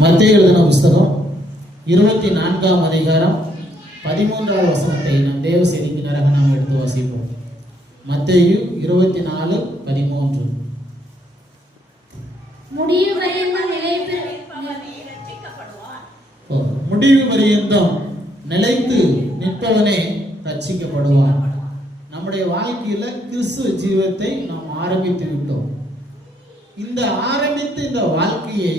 மத்தேயு எழுதின புஸ்தகம் 24ஆம் அதிகாரம் 13வது வசனத்தை நம் தேவ செய்திக்கு நேராக நாம் எடுத்து வாசிப்போம். மத்தேயு 24:13. முடிவு பரியந்தம் நிலைத்து நிற்பவனே ரட்சிக்கப்படுவான். நம்முடைய வாழ்க்கையில கிறிஸ்துவ ஜீவத்தை நாம் ஆரம்பித்து விட்டோம். இந்த ஆரம்பித்த இந்த வாழ்க்கையை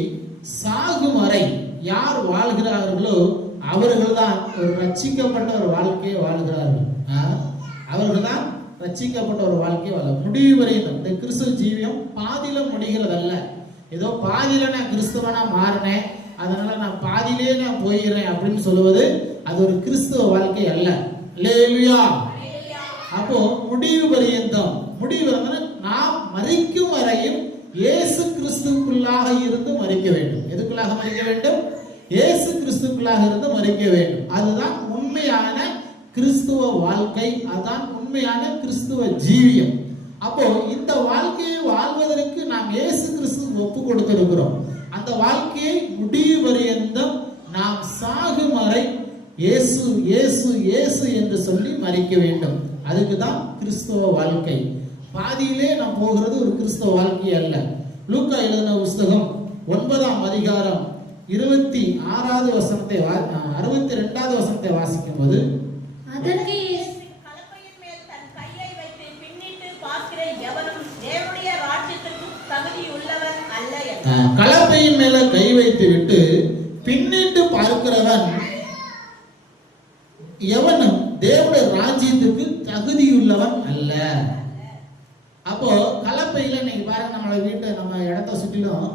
சாகும் வரை யார் வாழ்கிறார்களோ அவர்கள் தான் ஒரு ரட்சிக்கப்பட்ட ஒரு வாழ்க்கையை வாழ்கிறார்கள். அவர்கள் தான் ரட்சிக்கப்பட்ட ஒரு வாழ்க்கையை வாழ முடிவு வரையும். இந்த கிறிஸ்துவ ஜீவியம் பாதியில முடிகிறதல்ல. ஏதோ பாதியில நான் கிறிஸ்துவனா மாறினேன், அதனால நான் பாதியிலே நான் போயிடுறேன் அப்படின்னு சொல்லுவது அது ஒரு கிறிஸ்துவ வாழ்க்கை அல்ல. அல்லேலூயா. அப்போ முடிவு பரியந்தம், முடிவு நாம் மரிக்கும் வரையும் இயேசு கிறிஸ்துக்குள்ளாக இருந்து மரிக்க வேண்டும். எதுக்குள்ளாக மரிக்க வேண்டும்? இயேசு கிறிஸ்துக்குள்ளாக இருந்து மரிக்க வேண்டும். அதுதான் உண்மையான கிறிஸ்துவ வாழ்க்கை, அதுதான் உண்மையான கிறிஸ்துவ ஜீவியம். அப்போ இந்த வாழ்க்கையை வாழ்வதற்கு நாம் இயேசு கிறிஸ்து ஒப்பு கொடுத்திருக்கிறோம். அந்த வாழ்க்கையை முடிவு பரியந்தம் நாம் சாகும் வரை இயேசு இயேசு இயேசு என்று சொல்லி மரிக்க வேண்டும். அதுக்கு தான் கிறிஸ்துவ வாழ்க்கை. பாதியிலே நாம் போகிறது ஒரு கிறிஸ்தவ வாழ்க்கை அல்ல. லூக்கா எழுதின புஸ்தகம் 9ஆம் அதிகாரம் 26வது வசனத்தை 62வது வசனத்தை வாசிக்கும் போது, அதற்கு கலப்பையின் மேல் தன் கையை வைத்து பின்னிட்டு பார்க்கிற எவனும் தேவனுடைய ராஜ்யத்திற்கு தகுதியுள்ளவன் அல்ல என்றார். கலப்பையின் மேல கை வைத்து விட்டு பின்னிட்டு பார்க்கிறவன் எவனும் தேவனுடைய ராஜ்யத்துக்கு தகுதியுள்ளவன் அல்ல. அப்போ கலப்பையில இன்னைக்கு பாருங்க, நம்ம வீட்டை நம்ம இடத்த சுற்றிலும்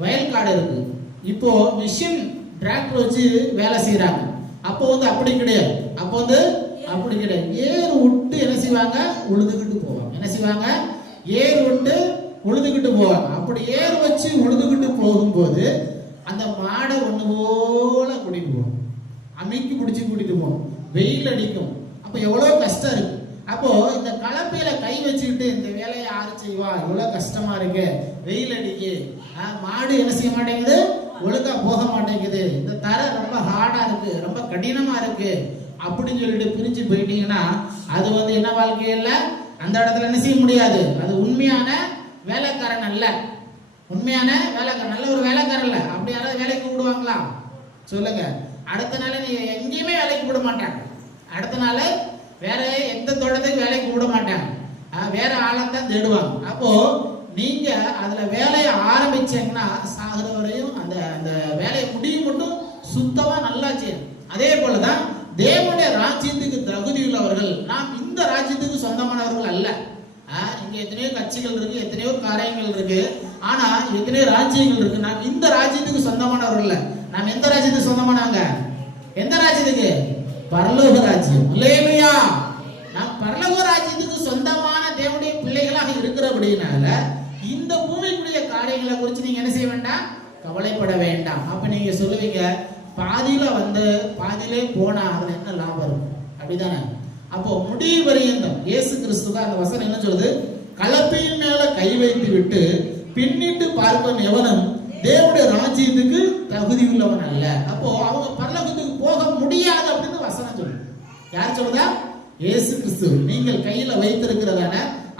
வயல்காடு இருக்கு. இப்போ மிஷின் டிராக்டர் வச்சு வேலை செய்யறாங்க. அப்போ அப்படி கிடையாது. அப்போ அப்படி கிடையாது. ஏறு விட்டு என்ன செய்வாங்க? உழுதுகிட்டு போவாங்க. என்ன செய்வாங்க? ஏறு விட்டு உழுதுகிட்டு போவாங்க. அப்படி ஏறு வச்சு உழுதுகிட்டு போகும்போது அந்த மாடை ஒண்ணு போல கூட்டிட்டு போகும், அமைக்கி பிடிச்சி கூட்டிட்டு போகும். வெயில் அடிக்கும். அப்ப எவ்வளவு கஷ்டம் இருக்கு. அப்போ இந்த கலப்பையில கை வச்சுக்கிட்டு இந்த வேலையை யாரு செய்வா? இவ்வளவு கஷ்டமா இருக்கு, வெயில் அடிக்கு, மாடு என்ன செய்ய மாட்டேங்குது, ஒழுங்கா போக மாட்டேங்குது, இந்த தரை ரொம்ப ஹார்டா இருக்கு, ரொம்ப கடினமா இருக்கு அப்படின்னு சொல்லிட்டு பிரிஞ்சு போயிட்டீங்கன்னா அது என்ன வாழ்க்கை இல்ல, அந்த இடத்துல என்ன செய்ய முடியாது. அது உண்மையான வேலைக்காரன் அல்ல. உண்மையான வேலைக்காரன் நல்ல ஒரு வேலைக்காரன் இல்ல. அப்படி யாராவது வேலைக்கு கூப்பிடுவாங்களா சொல்லுங்க? அடுத்த நாள் நீ எங்கேயுமே வேலைக்கு கூப்பிட மாட்டாங்க. அடுத்த நாள் வேற எந்த தோட்டத்துக்கு வேலைக்கு விட மாட்டாங்க. வேற ஆளத்தான் தேடுவாங்க. அப்போ நீங்க அதுல வேலையை ஆரம்பிச்சீங்கன்னா சாகிற வரையும் அந்த அந்த வேலையை முடியும் மட்டும் சுத்தமா நல்லா செய்யும். அதே போலதான் தேவனுடைய ராஜ்யத்துக்கு தகுதி உள்ளவர்கள். நாம் இந்த ராஜ்யத்துக்கு சொந்தமானவர்கள் அல்ல. இங்க எத்தனையோ கட்சிகள் இருக்கு, எத்தனையோ காரியங்கள் இருக்கு, ஆனா எத்தனையோ ராஜ்யங்கள் இருக்கு. நாம் இந்த ராஜ்யத்துக்கு சொந்தமானவர்கள் இல்ல. நாம் எந்த ராஜ்யத்துக்கு சொந்தமானவங்க? எந்த ராஜ்யத்துக்கு? பரலோக ராஜ்யம். அல்லேலூயா. நாம் பரலோக ராஜ்யத்துக்கு சொந்தமான தேவனுடைய பிள்ளைகளாக இருக்கிறபடினால இந்த பூமிக்குரிய காரியங்களை குறித்து நீங்க என்ன செய்ய வேண்டாம், கவலைப்பட வேண்டாம். அப்ப நீங்க சொல்லுவீங்க, பாதியில பாதியிலே போனா அதுல என்ன லாபம் இருக்கும்? அப்படிதானே? அப்போ முடிவு பரியந்தம் இயேசு கிறிஸ்து அந்த வசனம் என்ன சொல்லுது? கலப்பையின் மேல கை வைத்து விட்டு பின்னிட்டு பார்ப்பவன் எவனும் தேவனுடைய ராஜ்யத்துக்கு தகுதி உள்ளவன் அல்ல. அப்போ அவங்க பரலோகத்துக்கு போக முடியாது அப்படின்னு வசனம் சொல்லுது. யார் சொல்லுதா? இயேசு கிறிஸ்து. நீங்கள் கையில வைத்திருக்கிறதான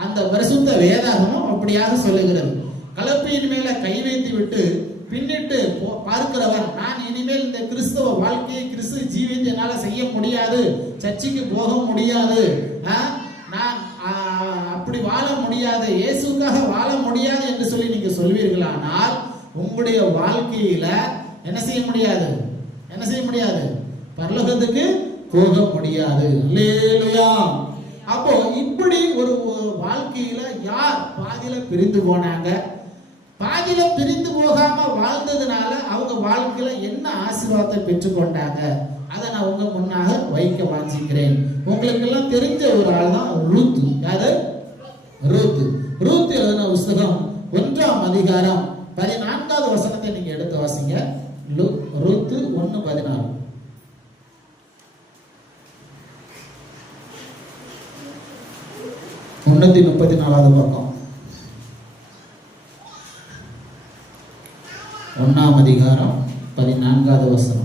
அந்த பரிசுத்த வேதாகமும் அப்படியாக சொல்லுகிறது. கலப்பையின் மேல கை வைத்து விட்டு பின்னிட்டு பார்க்கிறவன், நான் இனிமேல் இந்த கிறிஸ்தவ வாழ்க்கையை கிறிஸ்துவ ஜீவியத்தை என்னால செய்ய முடியாது, சர்ச்சைக்கு போக முடியாது, நான் அப்படி வாழ முடியாது, இயேசுக்காக வாழ முடியாது என்று சொல்லி நீங்க சொல்வீர்களானால் உங்களுடைய வாழ்க்கையில என்ன செய்ய முடியாது? என்ன செய்ய முடியாது? பரலோகத்துக்கு போக முடியாது. அல்லேலூயா. அப்போ இப்படி ஒரு வாழ்க்கையில யார் பாதியில பிரிந்து போனாங்க? பாதியில பிரிந்து போகாம வாழ்ந்ததுனால அவங்க வாழ்க்கையில என்ன ஆசீர்வாதத்தை பெற்றுக்கொண்டாங்க? அதை நான் உங்க முன்னாக வைக்க வாஞ்சிக்கிறேன். உங்களுக்கு எல்லாம் தெரிஞ்ச ஒரு ஆள் தான் ரூத். யாரு? ரூத். ரூத் எழுதின புஸ்தகம் 1ஆம் அதிகாரம் 14வது வசனத்தை நீங்க எடுத்து வாசிங்க. ரூத் 1:14. 334வது பக்கம். 1ஆம் அதிகாரம் 14வது வசனம்.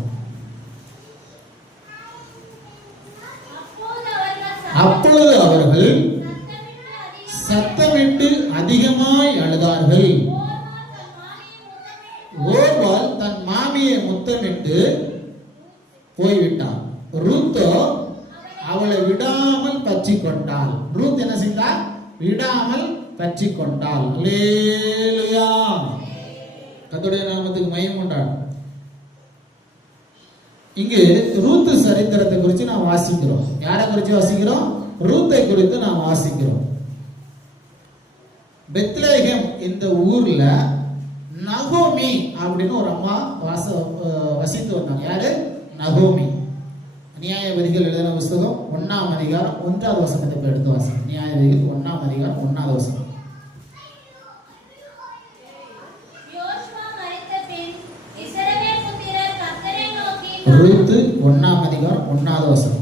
அப்பொழுது அவர்கள் சத்தமிட்டு அதிகமாய் அழுதார்கள். ஓர்பால் தன் மாமியை முத்தமிட்டு போய்விட்டாள். ரூத்தோ அவளை விடாமல் பற்றி கொண்டாள். ரூத் என்ன செய்தாள்? விடாமல் பற்றி கொண்டாள். அல்லேலூயா. கர்த்தருடைய நாமத்துக்கு மகிமை உண்டாகட்டும். இங்கு ரூத் சரித்திரத்தை குறித்து நாம் வாசிக்கிறோம். யாரை குறித்து வாசிக்கிறோம்? ரூத்தை குறித்து நாம் வாசிக்கிறோம். பெத்லகேம் இந்த ஊர்ல நகோமி அப்படின்னு ஒரு அம்மா வசித்து வந்தாங்க. யாரு? நகோமி. நியாயபதிகள் எழுதின புஸ்தகம் 1ஆம் அதிகாரம் 1வது வசனத்தை போய் எடுத்து வாசி. நியாயபதிகள் 1ஆம் அதிகாரம் 1வது வசனம். ரூத் 1ஆம் அதிகாரம் 1வது வசனம்.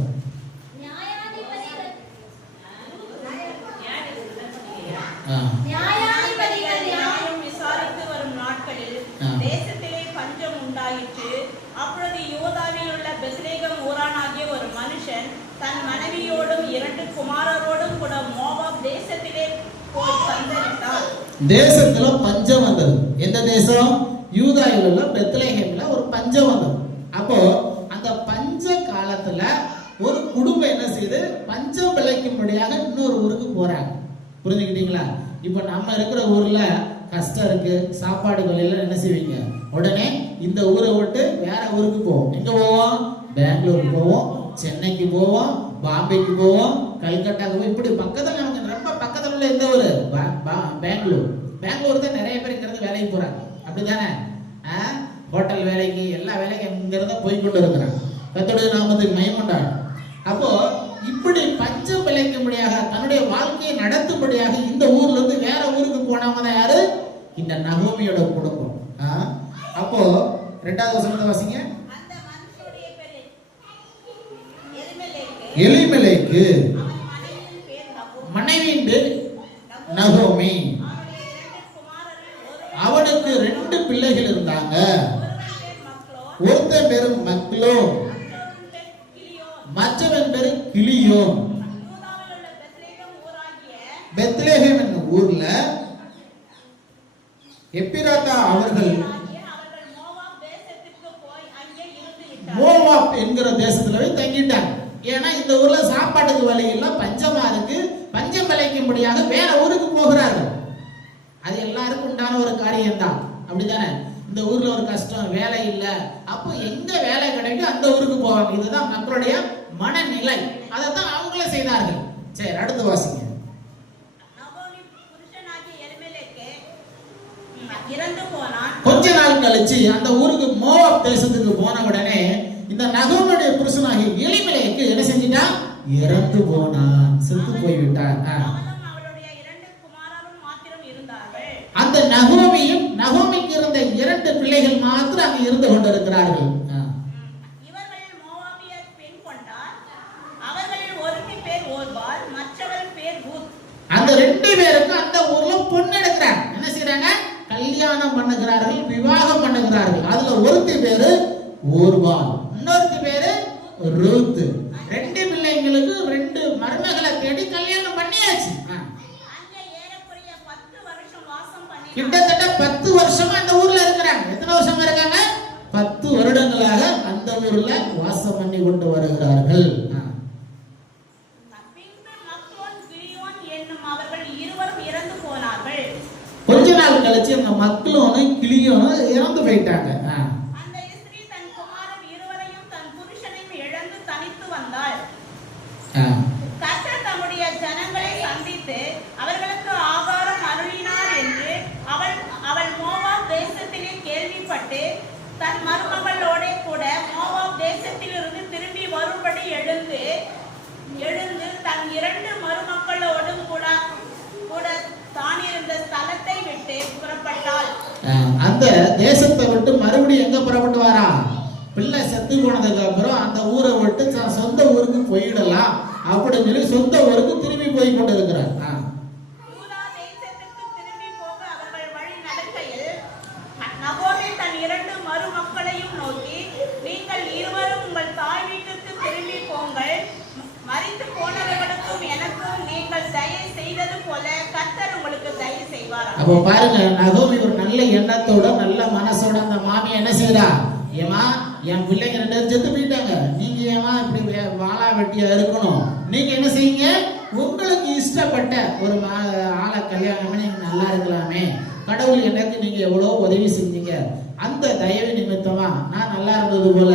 தன் மனைவியோடும் 2 குமாரரோடும் கூட மோவாப் தேசத்திலே போய் சந்தரித்தார். தேசத்துல பஞ்சம் வந்தது. எந்த தேசம்? யூதாவில் உள்ள பெத்லகேம்ல ஒரு பஞ்சம் வந்தது. அப்போ அந்த பஞ்ச காலத்துல ஒரு குடும்பம் என்ன செய்யுது? பஞ்சம் விளைக்கும்படியாக இன்னொரு ஊருக்கு போறாங்க. புரிஞ்சுக்கிட்டீங்களா? இப்ப நம்ம இருக்கிற ஊர்ல கஷ்டம் இருக்கு, சாப்பாடு விலையில என்ன செய்வீங்க? உடனே இந்த ஊரை விட்டு வேற ஊருக்கு போவோம். எங்க போவோம்? பெங்களூருக்கு போவோம், சென்னைக்கு போவோம், பாம்பேக்கு போவோம், கல்கட்டாக்கு போவோம். இப்படி பக்கத்துல நமக்கு ரொம்ப பக்கத்துல உள்ள எந்த ஊரு? பெங்களூர். பெங்களூர் தான் நிறைய பேர் இங்கிருந்து வேலைக்கு போறாங்க. அப்படித்தானே? ஹோட்டல் வேலைக்கு, எல்லா வேலைக்கும் இங்கிருந்து போய் கொண்டு இருக்கிறாங்க. கர்த்தருடைய நாமத்துக்கு மகிமை உண்டாகட்டும். அப்போ இப்படி பஞ்சம் விளைக்கும்படியாக தன்னுடைய வாழ்க்கையை நடத்தும்படியாக இந்த ஊர்ல இருந்து வேற ஊருக்கு போனவங்க தான் யாரு? இந்த நகோமியோட குடும்பம். அப்போ 2வது வசனத்தை வாசிங்க. எலிமெலேக்கு மனைவியின் பேர் நகோமி. அவனுக்கு 2 பிள்ளைகள் இருந்தாங்க. ஒருத்தன் பேரு மக்லோ, மற்றவன் பேரு கிளியோ. பெத்லகேம் என்னும் ஊர்ல எப்பிராத்தா அவர்கள் மோவாப் என்கிற தேசத்துல போய் தங்கிட்டாங்க. ஏன்னா இந்த ஊர்ல சாப்பாட்டுக்கு வழி இல்ல, பஞ்சமா இருக்கு. பஞ்சம் விளைக்கும்படியாக வேற ஊருக்கு போகிறார்கள். அது எல்லாருக்கும் உண்டான ஒரு காரியம் தான். அப்படித்தானே? இந்த ஊர்ல ஒரு கஷ்டம், வேலை இல்ல, அப்போ எங்க வேலை கிடைக்கும் அந்த ஊருக்கு போவாங்க. இதுதான் மக்களுடைய மனநிலை. அதைத்தான் அவங்களே செய்தார்கள். சரி, அடுத்து வாசிங்க. கொஞ்ச நாள் கழிச்சு அந்த ஊருக்கு மோவாப் தேசத்துக்கு போன உடனே இந்த நகோமியுடைய புருஷனாகி எலிமெலேக்கு என்ன செஞ்சிட்டான்? இறந்து போனான், செத்து போய்விட்டான். அந்த நகோமியும் நகோமிக்கு இருந்த 2 பிள்ளைகள் மாத்திரம் அங்க இருந்து கொண்டிருக்கிறார்கள். அந்த 2 பேருக்கும் அந்த ஊர்ல பொண்ணு எடுக்கிறாங்க. என்ன செய்யறாங்க? கல்யாணம் பண்ணுகிறார்கள், விவாகம் பண்ணுகிறார்கள். அதுல ஒருத்தி பேரு ஓர்பால், இன்னொருத்தி பேரு ரூத். 2 பிள்ளைங்களுக்கு 2 மருமகளை தேடி கல்யாணம் பண்ணியாச்சு. கிட்டத்தட்ட 10 வருஷமா அந்த ஊர்ல இருக்கிறாங்க. எத்தனை வருஷமா இருக்காங்க? 10 வருடங்களாக அந்த ஊர்ல வாசம் பண்ணி கொண்டு வருகிறார்கள். கொஞ்ச நாள் கழிச்சு அந்த மக்களும் கிளியும் இறந்து போயிட்டாங்க. கர்த்தர் தம்முடைய ஜனங்களை சந்தித்து அவர்களுக்கு ஆகாரம் அருளினார் என்று அவள் மோவாப் தேசத்திலே கேள்விப்பட்டு தன் மருமகளோட கூட மோவாப் தேசத்திலிருந்து திரும்பி வரும்படி எழுந்து தன் 2 மருமக்களோடும் கூட தான் இருந்த ஸ்தலத்தை விட்டு புறப்பட்டாள். அந்த தேசத்தை விட்டு மறுபடியும் எங்க புறப்பட்டு வரா? பிள்ளை செத்து போனதுக்கு அப்புறம் அந்த ஊரை விட்டு சொந்த ஊருக்கு போயிடலாம் அப்படின்னு சொல்லி சொந்த ஊருக்கு திரும்பி போய் கொண்டு இருக்கிறார். யூதா தேசத்துக்கு திரும்பி போக அவர்கள் வழி நடக்கையில் நகோமி தன் 2 மருமக்களையும் தயை செய்தது போல கர்த்தர் உங்களுக்கு தயை செய்வார். அப்போ பாருங்க, நகோமி ஒரு நல்ல எண்ணத்தோட நல்ல மனசோட அந்த மாமி என்ன செய்யறா, ஏமா என் பிள்ளைங்க 2 பேரும் செத்து போயிட்டாங்க, நீங்க ஏமா இப்படி வாழா வெட்டியா இருக்கணும், நீங்க என்ன செய்யுங்க, உங்களுக்கு இஷ்டப்பட்ட ஒரு ஆளை கல்யாணம் பண்ணி நல்லா இருக்கலாமே, கடவுள் எனக்கு நீங்க எவ்வளவு உதவி செஞ்சீங்க, அந்த தயவு நிமித்தமா நான் நல்லா இருந்தது போல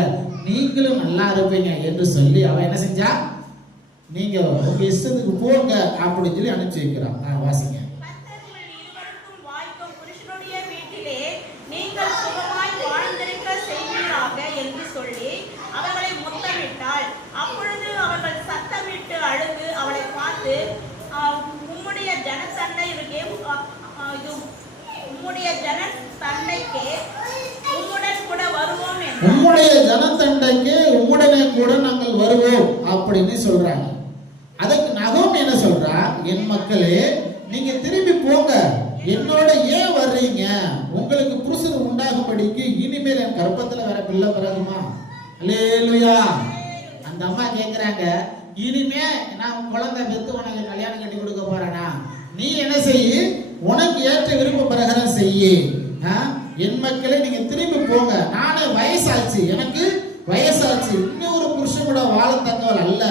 நீங்களும் நல்லா இருப்பீங்க என்று சொல்லி அவ என்ன செஞ்சா, நீங்க உங்க இஷ்டத்துக்கு போங்க அப்படின்னு சொல்லி அனுப்பிச்சு வைக்கிறான். வாசிங்க. அவர்களை முத்தமிட்டாள். அப்பொழுது அவர்கள் சத்தமிட்டு அழுது அவளை பார்த்து, உம்முடைய ஜனத்தண்டைக்கே உம்முடன் கூட வருவோம் என்று, உம்முடைய ஜனத்தண்டைக்கு உம்முடனே கூட நாங்கள் வருவோம் அப்படின்னு சொல்றாங்க. அதுக்கு நகோமி என்ன சொல்றா, என் மக்களே நீங்க திரும்பி போங்க, என்னோட ஏன் வர்றீங்க, உங்களுக்கு புருஷன் உண்டாகும்படிக்கு இனிமேல் என் கர்ப்பத்துல வேற பிள்ளை பிறகுமா? அல்லேலூயா. அந்த அம்மா கேக்குறாங்க, இனிமே நான் குழந்தை பெத்து உனக்கு கல்யாணம் கட்டி கொடுக்க போறேனா, நீ என்ன செய்ய, உனக்கு ஏற்ற விருப்ப பிரகாரம் செய்ய, என் மக்களே நீங்க திரும்பி போங்க, நானே வயசாச்சு, எனக்கு வயசாச்சு, இன்னொரு புருஷன் கூட வாழத்தக்கவர் அல்ல,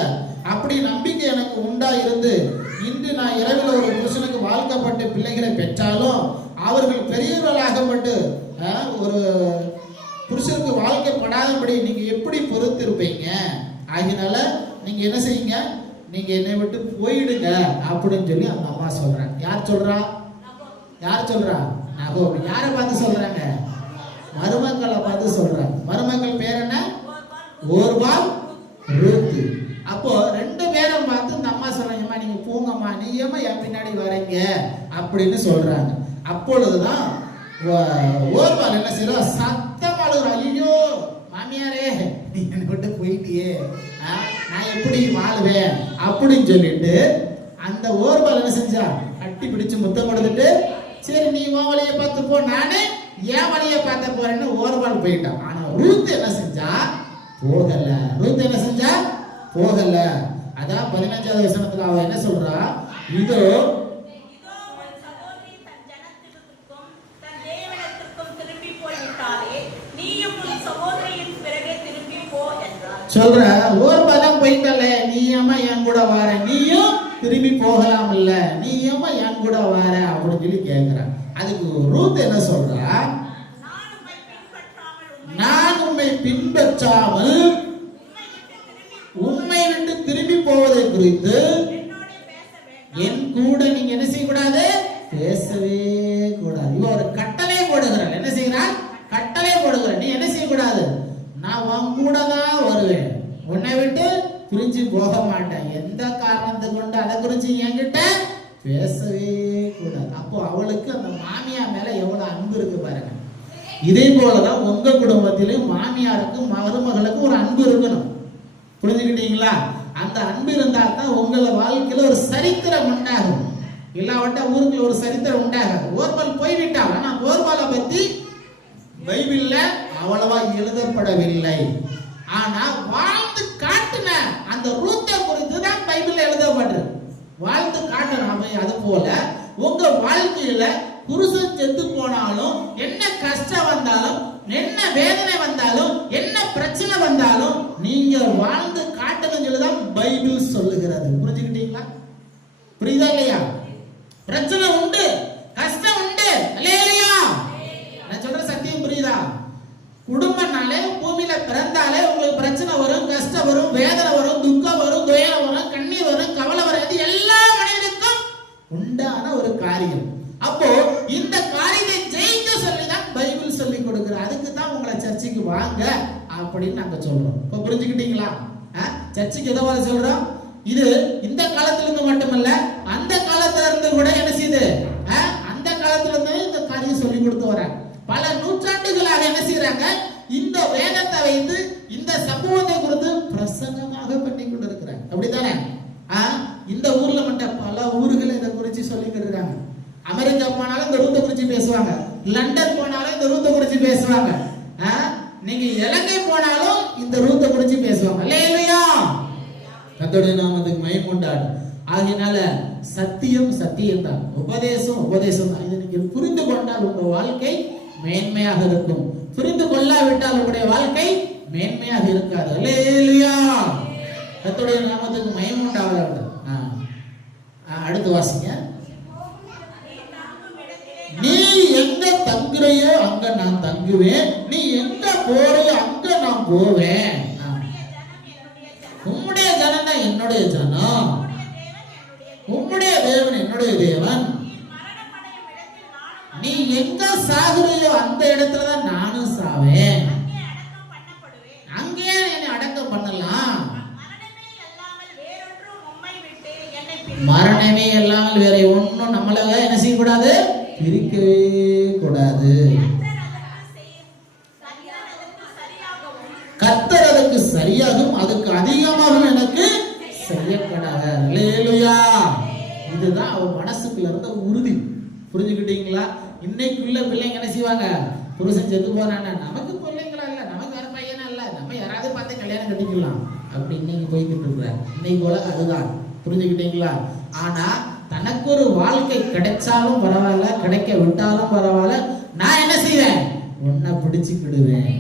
அப்படி நம்பிக்கை எனக்கு உண்டா இருந்து இன்று நான் இரவில் ஒரு புருஷனுக்கு வாழ்க்கப்பட்ட பிள்ளைகளை பெற்றாலும் அவர்கள் பெரியவர்களாகப்பட்டு ஒரு புருஷனுக்கு வாழ்க்கப்படாதபடி நீங்க எப்படி பொறுத்திருப்பீங்க, ஆகினால நீங்க என்ன செய்யுங்க, நீங்க என்னை விட்டு போயிடுங்க அப்படின்னு சொல்லி அந்த அம்மா சொல்றாங்க. யார் சொல்றா, யார் சொல்றா, நகோமி. யாரை பார்த்து சொல்றாங்க, மருமக்களை பார்த்து சொல்றாங்க. மருமக்கள் பேர் என்ன, ஓர்பால், ரூத். அப்போ 2 பேரும் பார்த்து இந்த அம்மா சொல்றாங்கம்மா நீங்க போங்கம்மா, நீ ஏமா என் பின்னாடி வரீங்க அப்படின்னு சொல்றாங்க. அப்பொழுதுதான் ஓர்பால் என்ன செய்யறா, சத்தம் அழுகுறா, ஐயோ மாமியாரே நீ என்னை விட்டு போயிட்டியே, நான் எப்படி வாழ்வேன் அப்படின்னு சொல்லிட்டு அந்த ஓர்பால் என்ன செஞ்சா, கட்டி பிடிச்சு முத்தம் கொடுத்துட்டு, சரி நீ உன் வழியை பார்த்து போ, நானே என் வழியை பார்த்த போறேன்னு ஓர்பால் போயிட்டான். ஆனா ரூத் என்ன செஞ்சா, போகல. ரூத் என்ன செஞ்சா, போகல. அதான் 15வது வசனத்துல அவ என்ன சொல்றா, இதோ சொல்ற, ஓர்பாலம் போயிட்டல, நீ ஏமா என் கூட வார, நீயும் திரும்பி போகலாம் இல்ல, நீ ஏமா என் கூட வார அப்படின்னு சொல்லி கேக்குற. அதுக்கு ரூத் என்ன சொல்றா, நான் உம்மை பின்பற்றாமல் உண்மை விட்டு திரும்பி போவதை குறித்து என் கூட நீங்க என்ன செய்யக்கூடாது, பேசவே கூடாது. இவ ஒரு கட்டளை போடுகிறாள். என்ன செய்கிறாள், கட்டளை போடுகிறாள். நீ என்ன செய்யக்கூடாது, நான் உன் கூட தான் வருவேன், உன்னை விட்டு பிரிஞ்சு போக மாட்டேன், எந்த காரணத்தை கொண்டு அதை குறிச்சு என்கிட்ட பேசவே கூடாது. அப்போ அவளுக்கு அந்த மாமியார் மேல எவ்வளவு அன்பு இருக்கு பாருங்க. இதே போலதான் உங்க குடும்பத்திலும் மாமியாருக்கும் மருமகளுக்கும் ஒரு அன்பு இருக்கணும். புரிஞ்சுக்கிட்டீங்களா? அந்த அன்பு இருந்தால் தான் உங்கள வாழ்க்கையில ஒரு சரித்திரம் உண்டாகும். இல்லாவிட்டா ஊருக்குள்ள ஒரு சரித்திரம் உண்டாகாது. ஓர்பால் போய்விட்டால், ஆனா ஓர்பாலை பத்தி பைபிள்ல அவ்வளவா எழுதப்படவில்லை. ஆனா வாழ்ந்து காட்டின அந்த ரூத்தை குறித்து தான் பைபிள்ல எழுதப்பட்டிருக்கு. வாழ்ந்து காட்டணும். அது போல உங்க வாழ்க்கையில புருஷன் செத்து போனாலும், என்ன கஷ்டம் வந்தாலும், என்ன வேதனை வந்தாலும், என்ன பிரச்சனை வந்தாலும் நீங்க வாழ்ந்து காட்டணும்னு சொல்லிதான் பைபிள் சொல்லுகிறது. புரிஞ்சுக்கிட்டீங்களா? புரியுதா இல்லையா? பிரச்சனை உண்டு, கஷ்டம் உண்டு, இல்லையா? நான் சொல்ற சத்தியம் புரியுதா? குடும்பம்னாலே, பூமியில பிறந்தாலே உங்களுக்கு பிரச்சனை வரும், கஷ்டம் வரும், வேதனை வரும், துக்கம் வரும், துயரம் வரும், கண்ணீர் வரும், கவலை வரும். இது எல்லா மனிதனுக்கும் உண்டான ஒரு காரியம். அப்போ இந்த காரியத்தை ஜெயிக்க சொல்லிதான் பைபிள் சொல்லி கொடுக்குற. அதுக்கு தான் உங்களை சர்ச்சுக்கு வாங்க அப்படின்னு நாங்க சொல்றோம். இப்ப புரிஞ்சுக்கிட்டீங்களா? சர்ச்சுக்கு எதை வர சொல்றோம்? இது இந்த காலத்துல இருந்து மட்டுமல்ல, அந்த காலத்துல இருந்து கூட என்ன செய்யுது, அந்த காலத்துல இருந்து இந்த காரியம் சொல்லி கொடுத்து வர பல நூற்றாண்டுகளாக என்ன செய்யறாங்க, இந்த வேதத்தை வைத்து இந்த சமூகத்தை குறித்து பிரசங்கமாக பண்ணி கொண்டு இருக்கிறாங்க. அப்படித்தானே? இந்த ஊர்ல மட்டும் பல ஊர்கள் இதை குறித்து சொல்லிக்கிட்டு இருக்காங்க. அமெரிக்கா போனாலும் இந்த ரூத்தை குறித்து பேசுவாங்க, லண்டன் போனாலும் இந்த ரூத்தை குறித்து பேசுவாங்க, நீங்க இலங்கை போனாலும் இந்த ரூத்தை குறித்து பேசுவாங்க. இல்லையா? கர்த்தருடைய நாமத்துக்கு மகிமை உண்டாகட்டும். ஆகையினால சத்தியம் சத்தியம் தான், உபதேசம் உபதேசம் தான். இதை நீங்கள் புரிந்து கொண்டால் உங்க வாழ்க்கை மேன்மையாக இருக்கும். புரிந்து கொள்ளாவிட்டால் உங்களுடைய வாழ்க்கை மேன்மையாக இருக்காது. அல்லேலூயா. கர்த்தருடைய நாமத்துக்கு மகிமை உண்டாவதாக. அடுத்து வாசிங்க. நீ எங்க தங்குறையோ அங்க நான் தங்குவேன், நீ எங்க போறையோ அங்க நான் போவேன். உம்முடைய ஜனம் தான் என்னுடைய ஜனம், உம்முடைய தேவன் என்னுடைய தேவன். நீ எங்க சாகுறையோ அந்த இடத்துல தான் நானும் சாவேன், அங்கே என்னை அடக்கம் பண்ணலாம். மரணமே இல்லாமல் வேற ஒன்னும் நம்மள என்ன செய்யக்கூடாது, பிரிக்கவே கூடாது. கர்த்தர் அதுக்கு சரியாகவும் அதுக்கு அதிகமாகவும் எனக்கு செய்யக்கூடாது. அல்லேலூயா. இதுதான் அவன் மனசுக்குள்ள இருந்த உறுதி. புரிஞ்சுக்கிட்டீங்களா? இன்னைக்குள்ள பிள்ளைங்க என்ன செய்வாங்க, புருஷன் செத்து போறானா நமக்கு பிள்ளைங்களா இல்ல, நமக்கு வேற பையனா இல்ல, நம்ம யாராவது பார்த்து கல்யாணம் கட்டிக்கலாம் அப்படி இன்னைக்கு போய்கிட்டு இருக்கிற இன்னைக்கு போல அதுதான். புரிஞ்சுக்கிட்டீங்களா? ஆனா தனக்கு ஒரு வாழ்க்கை கிடைச்சாலும் பரவாயில்ல, கிடைக்க விட்டாலும் பரவாயில்ல, நான் என்ன செய்வேன், உன்னை பிடிச்சுக்கிடுவேன்.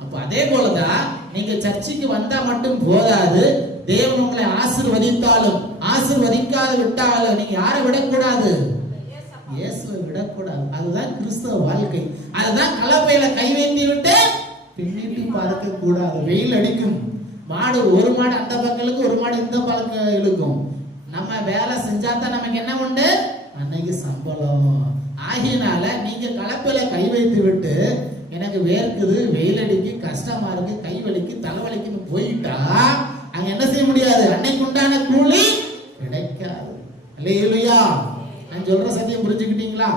அப்ப அதே போலதான் நீங்க சர்ச்சைக்கு வந்தா மட்டும் போதாது, தேவன் உங்களை ஆசீர்வதித்தாலும் ஆசீர்வதிக்காது விட்டாலும் நீங்க யாரை விடக்கூடாது, இயேசுவை விடக்கூடாது. அதுதான் கிறிஸ்தவ வாழ்க்கை. அதுதான் கலப்பையில கை வைத்து விட்டு பின்னிட்டு பார்க்க கூடாது. வெயில் அடிக்கும், மாடு ஒரு மாடு அந்த பக்கம் ஒரு மாடு இந்த பக்கம் இழுக்கும். நம்ம வேலை செஞ்சாதான் நமக்கு என்ன உண்டு, அன்னைக்கு சம்பளம். ஆகியனால நீங்க கலப்பையில கை வைத்து விட்டு எனக்கு வேர்க்குது, வெயில் அடிக்கு, கஷ்டமா இருக்கு, கை வலிக்கு, தலைவலிக்குன்னு போயிட்டா அங்க என்ன செய்ய முடியாது, அன்னைக்கு உண்டான கூலி கிடைக்காது. அல்லேலூயா. நான் சொல்ற சத்தியம் புரிஞ்சுக்கிட்டீங்களா?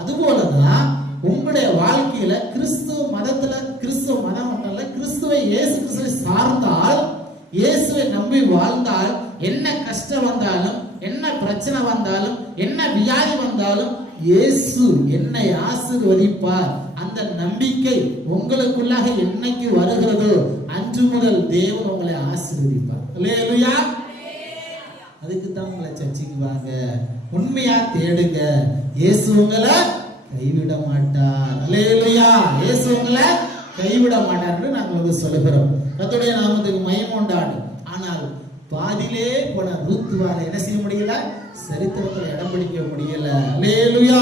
அது போலதான் உங்களுடைய வாழ்க்கையில கிறிஸ்துவ மதத்துல, கிறிஸ்துவ மதம் மட்டும் இல்ல, கிறிஸ்துவை இயேசு கிறிஸ்துவை சார்ந்தால், இயேசுவை நம்பி வாழ்ந்தால், என்ன கஷ்டம் வந்தாலும், என்ன பிரச்சனை வந்தாலும், என்ன வியாதி வந்தாலும் இயேசு என்னை ஆசீர்வதிப்பார். அந்த நம்பிக்கை உங்களுக்குள்ளாக என்னைக்கு வருகிறதோ அன்று முதல் தேவன் உங்களை ஆசீர்வதிப்பார். அல்லேலூயா. அதுக்கு தான் உங்களை சர்ச்சைக்கு வாங்க, உண்மையா தேடுங்க. இயேசு உங்களை கைவிட மாட்டார். அல்லேலூயா. இயேசு உங்களை கைவிட மாட்டார் நாங்கள் சொல்லுகிறோம். கர்த்தருடைய நாமத்துக்கு மகிமை உண்டாடு. ஆனால் பாதியிலே போன ரூத்துவால என்ன செய்ய முடியல, சரித்திரத்துல இடம் பிடிக்க முடியல. அல்லேலூயா.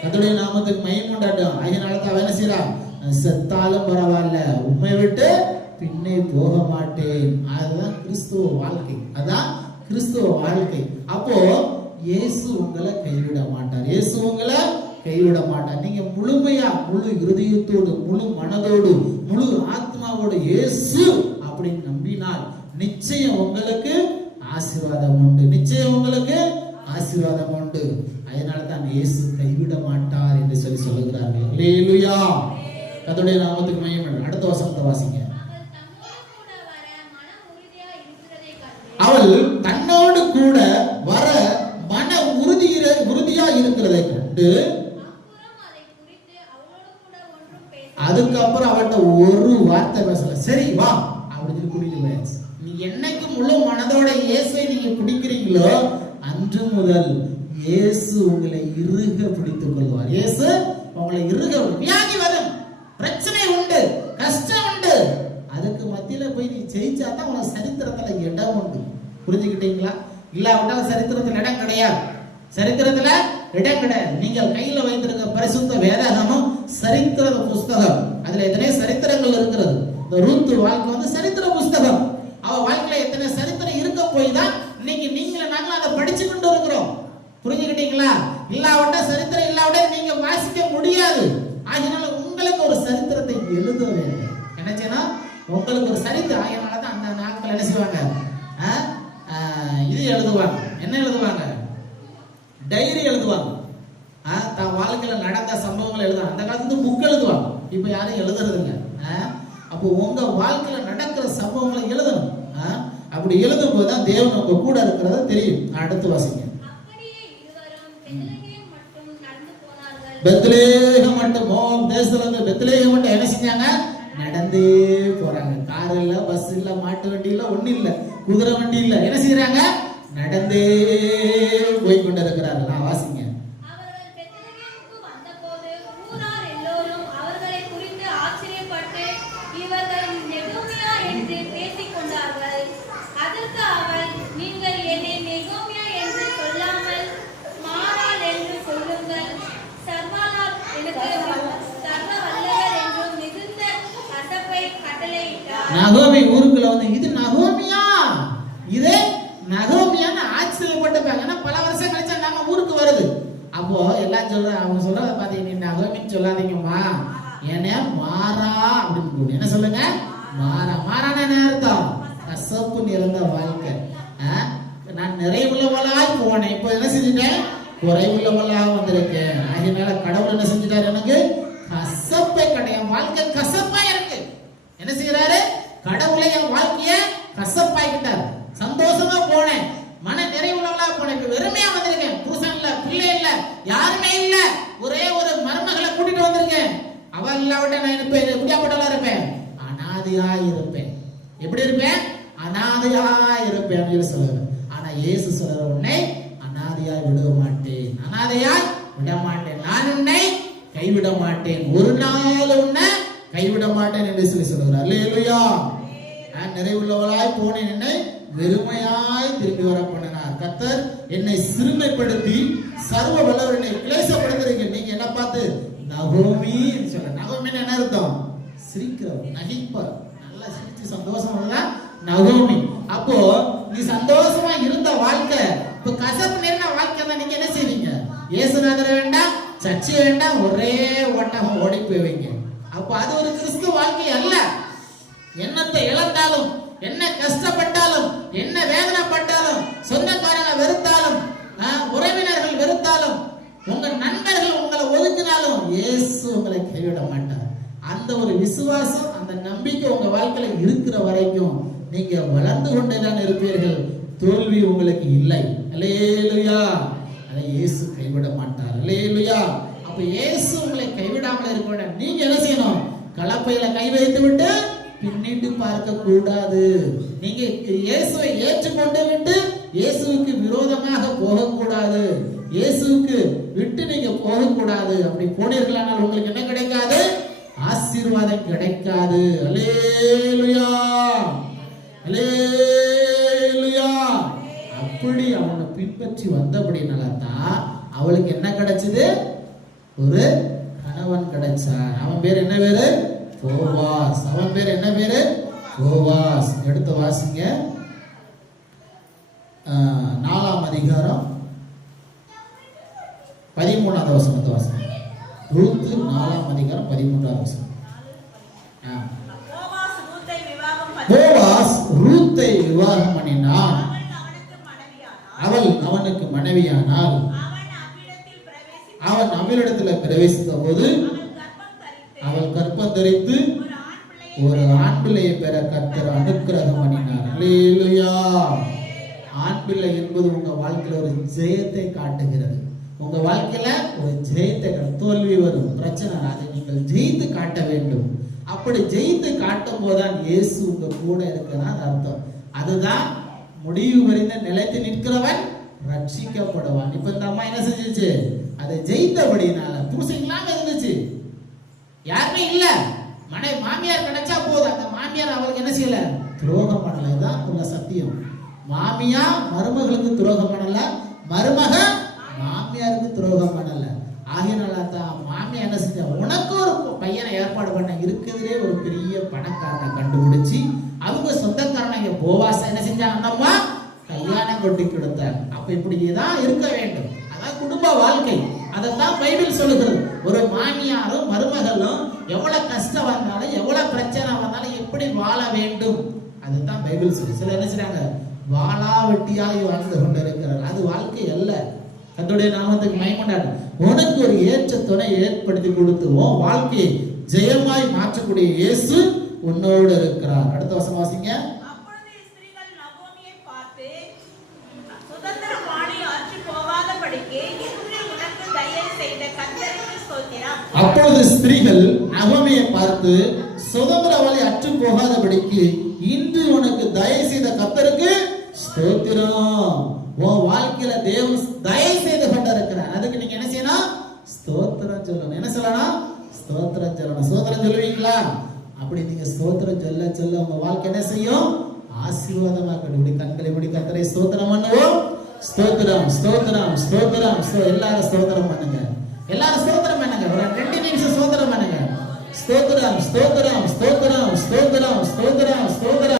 கர்த்தருடைய நாமத்துக்கு மகிமை உண்டாட்டும். அதனால தான் என்ன செய்யறா, செத்தாலும் பரவாயில்ல, உண்மை விட்டு பின்னே போக மாட்டேன். அதுதான் கிறிஸ்துவ வாழ்க்கை. அதான் கிறிஸ்துவ வாழ்க்கை. அப்போ இயேசு உங்களை கைவிட மாட்டார், இயேசு உங்களை கைவிட மாட்டார். நீங்க முழுமையா, முழு இருதயத்தோடு, முழு மனதோடு, முழு ஆத்மாவோடு இயேசு அப்படின்னு நம்பினால் நிச்சயம் உங்களுக்கு ஆசீர்வாதம் உண்டு, நிச்சயம் உங்களுக்கு ஆசீர்வாதம் உண்டு. அதனால தான் இயேசு கைவிட மாட்டார் என்று சொல்லி சொல்லுகிறார்கள். அல்லேலூயா. கர்த்தருடைய நாமத்துக்கு மகிமை. அடுத்த வசனத்தை வாசிங்க. அவள் தன்னோடு கூட வர மன உறுதியா இருக்கிறதை கண்டு அதுக்கப்புறம் அவட்ட ஒரு வார்த்தை பேசல. சரி வா அப்படின்னு கூட்டிட்டு போயாச்சு. நீ என்னைக்கு முழு மனதோட இயேசுவை நீங்க பிடிக்கிறீங்களோ அன்று முதல் இயேசு உங்களை இறுக பிடித்துக் கொள்வார். இயேசு உங்களை இறுக, வியாதி வரும், பிரச்சனை உண்டு, கஷ்டம் உண்டு, அதுக்கு மத்தியில போய் நீ ஜெயிச்சாதான் உனக்கு சரித்திரத்துல இடம் உண்டு. புரிஞ்சுக்கிட்டீங்களா? இல்லாவிட்டால் சரித்திரத்துல இடம் கிடையாது. சரித்திரத்துல இடம் கிடையாது. நீங்கள் கையில வைத்திருக்க பரிசுத்த வேதாகமம் சரித்திர புஸ்தகம். அதுல எத்தனை சரித்திரங்கள் இருக்கிறது. இந்த ரூத் வாழ்க்கை வந்து சரித்திர புஸ்தகம். அவ வாழ்க்கையில எத்தனை சரித்திரம் இருக்க போய் தான் இன்னைக்கு நீங்களும் நாங்களும் அதை படிச்சு கொண்டு இருக்கிறோம். புரிஞ்சுக்கிட்டீங்களா? இல்லாவிட்டா சரித்திரம் இல்லாவிட்டா நீங்க வாசிக்க முடியாது. அதனால உங்களுக்கு ஒரு சரித்திரத்தை எழுத வேண்டும். என்னச்சுன்னா உங்களுக்கு ஒரு சரித்திரம். அதனாலதான் அந்த நாட்கள் என்ன செய்வாங்க, இது எழுதுவாங்க. என்ன எழுதுவாங்க? டைரி எழுதுவாங்க. தான் வாழ்க்கையில நடந்த சம்பவங்களை எழுதுவாங்க. அந்த காலத்துல புக் எழுதுவாங்க. இப்ப யாரும் எழுதுறது இல்லை. அப்போ உங்க வாழ்க்கையில நடக்கிற சம்பவங்களை எழுதணும். அப்படி எழுதும் போதுதான் தேவன் உங்க கூட இருக்கிறத தெரியும். அடுத்து வாசிங்க. பெத்லேகம் மட்டும், மோம் தேசத்துல இருந்து பெத்லேகம் மட்டும் என்ன செஞ்சாங்க, நடந்தே போறாங்க. கார் இல்ல, பஸ் இல்ல, மாட்டு வண்டி இல்ல, ஒண்ணு இல்ல, குதிரை வண்டி இல்ல, என்ன செய்யறாங்க, நடந்தே போய் கொண்டிருக்கிறார்கள். நான் வாசிங்க. அவர்கள் பெத்லகேமுக்கு வந்தபோது ஊரார் எல்லோரும் அவர்களை குறித்து ஆச்சரியப்பட்டு இவர்கள் நெகோமியா என்று பேசிக் கொண்டார்கள். அதற்கு அவள், நீங்கள் என்னை நெகோமியா என்று சொல்லாமல் மாறாள் என்று சொல்லுங்கள். சர்வவல்லவர் என்றும் மிகுந்த கசப்பை கட்டளையிட்டார். நகோமி ஊருக்குள்ள வந்து இது நகோமியா, இதே நகோமியான்னு ஆச்சரியப்பட்டுப்பாங்க. ஏன்னா பல வருஷம் கழிச்சா நாம ஊருக்கு வருது. அப்போ எல்லாம் அவங்க சொல்றத பாத்தீங்க, நீ நகோமின்னு சொல்லாதீங்கம்மா, என்ன மாறா அப்படின்னு கூப்பிடு. என்ன சொல்லுங்க? மாறா. மாறான என்ன அர்த்தம்? கசப்பு நிறைந்த வாழ்க்கை. நான் நிறைவுள்ளவளாய் போனேன், இப்போ என்ன செஞ்சுட்டேன்? குறைவுள்ளவளாக வந்திருக்கேன். அதனால கடவுள் என்ன செஞ்சுட்டாரு? எனக்கு கசப்பை கிடையாது, வாழ்க்கை கசப்பா இருக்கு. என்ன செய்யறாரு? கடவுளை என் வாழ்க்கைய கசப்பாக்கிட்டார். சந்தோஷமா போனேன், மன நிறைவுள்ளவளா போனேன், இப்ப வெறுமையா வந்திருக்கேன். புருஷன் இல்ல, பிள்ளை இல்ல, யாருமே இல்ல, ஒரே ஒரு மருமகளை கூட்டிட்டு வந்திருக்கேன். அவள் இல்லாவிட்ட நான் இருப்பேன், எப்படியாப்பட்டவளா இருப்பேன்? அனாதையா இருப்பேன். எப்படி இருப்பேன்? அனாதையா இருப்பேன் அப்படின்னு சொல்லுவேன். ஆனா இயேசு சொல்ற, உன்னை அனாதையாய் விட மாட்டேன், அனாதையாய் விட மாட்டேன், நான் உன்னை கைவிட மாட்டேன், ஒரு நாள் உன்னை கைவிட மாட்டேன் என்று சொல்லி சொல்லுகிறார். அல்லேலூயா. நான் நிறைவுள்ளவளாய் போனேன், என்னை வெறுமையாய் திரும்பி வர பண்ணினார். கர்த்தர் என்னை சிறுமைப்படுத்தி சர்வ வல்லவர் என்னை கிளேசப்படுத்துறீங்க. நீங்க என்ன பார்த்து நகோமி சொல்ற. நகோமின்னு என்ன அர்த்தம்? சிரிக்கிறவர், நகைப்பவர், நல்லா சிரிச்சு சந்தோஷமா நகோமி. அப்போ நீ சந்தோஷமா இருந்த வாழ்க்கை இப்ப கசப்பு நிறைந்த வாழ்க்கை தான். நீங்க என்ன செய்வீங்க? இயேசுநாதர் வேண்டாம், சர்ச்சை வேண்டாம், ஒரே ஓட்டம் ஓடி போவீங்க. அப்ப அது ஒரு கிறிஸ்துவ வாழ்க்கை அல்ல. என்னத்தை இழந்தாலும், என்ன கஷ்டப்பட்டாலும், என்ன வேதனைப்பட்டாலும், சொந்தக்காரங்க வெறுத்தாலும், உறவினர்கள் வெறுத்தாலும், உங்க நண்பர்கள் உங்களை ஒதுக்கினாலும் இயேசு உங்களை கைவிட மாட்டார். அந்த ஒரு விசுவாசம், அந்த நம்பிக்கை உங்க வாழ்க்கையில இருக்கிற வரைக்கும் நீங்க வளர்ந்து கொண்டேதான் இருப்பீர்கள். தோல்வி உங்களுக்கு இல்லை. அல்லேலூயா. அதை இயேசு கைவிட மாட்டார். அல்லேலூயா. அப்ப இயேசு உங்களை கைவிடாமல் இருக்க வேண்டும். நீங்க என்ன செய்யணும்? கலப்பையில கை வைத்து விட்டு பின்னிட்டு பார்க்க கூடாது. நீங்க இயேசுவை ஏற்றுக்கொண்டு விட்டு இயேசுவுக்கு விரோதமாக போகக்கூடாது. இயேசுவுக்கு விட்டு நீங்க போகக்கூடாது. அப்படி போனீர்களானால் உங்களுக்கு என்ன கிடைக்காது? ஆசீர்வாதம் கிடைக்காது. அல்லேலூயா, அல்லேலூயா. அப்படி அவனை பின்பற்றி வந்தபடினால தான் அவளுக்கு என்ன கிடைச்சது? ஒரு கணவன் கிடைச்சார். அவன் பேர் என்ன பேரு? போவாஸ். அவன் பேர் என்ன பேரு? போவாஸ். எடுத்து வாசிங்க. 4ஆம் அதிகாரம் 13வது வசனத்தை வாசிங்க. ரூத் 4ஆம் அதிகாரம் 13வது வசனம். போவாஸ் ரூத்தை விவாகம் பண்ணினான். அவள் அவனுக்கு மனைவியானால் அவன் அவளிடத்தில் பிரவேசித்த போது அவள் கர்ப்பம் தரித்து ஒரு ஆண் பிள்ளையை பெற கர்த்தர் அனுக்கிரகம் பண்ணினார். அல்லேலூயா. ஆண் பிள்ளை என்பது உங்க வாழ்க்கையில ஒரு ஜெயத்தை காட்டுகிறது. உங்க வாழ்க்கையில ஒரு ஜெயத்தை, தோல்வி வரும், பிரச்சனை, அதை நீங்கள் ஜெயித்து காட்ட வேண்டும். அப்படி ஜெயித்து காட்டும் போதுதான் இயேசு உங்க கூட இருக்கிறார் அர்த்தம். அதுதான் முடிவு வரைந்த நிலைத்து நிற்கிறவன் ரட்சிக்கப்படுவான். இப்ப இந்த அம்மா என்ன செஞ்சிச்சு? அதை ஜெயித்தபடினால புருஷன் இல்லாம இருந்துச்சு, யாருமே இல்ல, மாமியார் கிடைச்சா போதும். அந்த மாமியார் அவளுக்கு என்ன செய்யல? துரோகம் பண்ணல. இதுதான் உள்ள சத்தியம். மாமியா மருமகளுக்கு துரோகம் பண்ணல, மருமக மாமியாருக்கு துரோகம் பண்ணல. ஆகியனால தான் மாமியா என்ன செஞ்ச? உனக்கு ஒரு பையனை ஏற்பாடு பண்ண, இருக்கிறதுலே ஒரு பெரிய பணக்காரனை கண்டுபிடிச்சு அவங்க சொந்தக்காரனை போவாச என்ன செஞ்சாங்க? அம்மா கல்யாணம் கொட்டி கொடுத்தார். அப்ப இப்படிதான் இருக்க வேண்டும். அதான் குடும்ப வாழ்க்கை. அதைத்தான் பைபிள் சொல்லுகிறது. ஒரு மாமியாரும் மருமகளும் எவ்வளவு கஷ்டம் வந்தாலும், எவ்வளவு பிரச்சனை வந்தாலும் எப்படி வாழ வேண்டும், அதுதான் பைபிள் சொல்லு. சில என்ன செய்றாங்க? வாழா வெட்டியாகி வாழ்ந்து கொண்டு இருக்கிறார். அது வாழ்க்கை அல்ல. கர்த்தருடைய நாமத்துக்கு மகிமை. உனக்கு ஒரு ஏற்ற துணை ஏற்படுத்தி கொடுத்து உன் வாழ்க்கையை ஜெயமாய் மாற்றக்கூடிய இயேசு உன்னோடு இருக்கிறார். அடுத்த வசனம் வாசிங்க. அப்பொழுது ஸ்திரீகள் நகோமியை பார்த்து, சுதந்திரவாளி அற்று போகாதபடிக்கு இன்று உனக்கு தயவு செய்த கர்த்தருக்கு ஸ்தோத்திரம். அப்பொழுது ஸ்திரீகள் நகோமியை பார்த்து, சுதந்திரவாளி அற்று போகாதபடிக்கு இன்று உனக்கு தயவு செய்த கர்த்தருக்கு ஸ்தோத்திரம். உன் வாழ்க்கையில தேவன் தயவு செய்து கொண்டிருக்கிறார். அதுக்கு நீங்க என்ன செய்யணும்? ஸ்தோத்திரம் சொல்லணும். என்ன சொல்லணும்? ஸ்தோத்திரம் சொல்லணும். ஸ்தோத்திரம் சொல்லுவீங்களா? அப்படி நீங்க ஸ்தோத்திரம் சொல்ல சொல்ல உங்க வாழ்க்கை என்ன செய்யும்? ஆசீர்வாதமா இருக்கணும். இப்படி கண்களை இப்படி கர்த்தரை ஸ்தோத்திரம் பண்ணுவோம். ஸ்தோத்திரம் ஸ்தோத்திரம் ஸ்தோத்திரம். எல்லாரும் ஸ்தோத்திரம் பண்ணுங்க. எல்லாரும் ஸ்தோத்திரம் பண்ணுங்க. ஒரு 2 நிமிஷம் ஸ்தோத்திரம் பண்ணுங்க. ஸ்தோத்திரம் ஸ்தோத்திரம் ஸ்தோத்திரம் ஸ்தோத்திரம்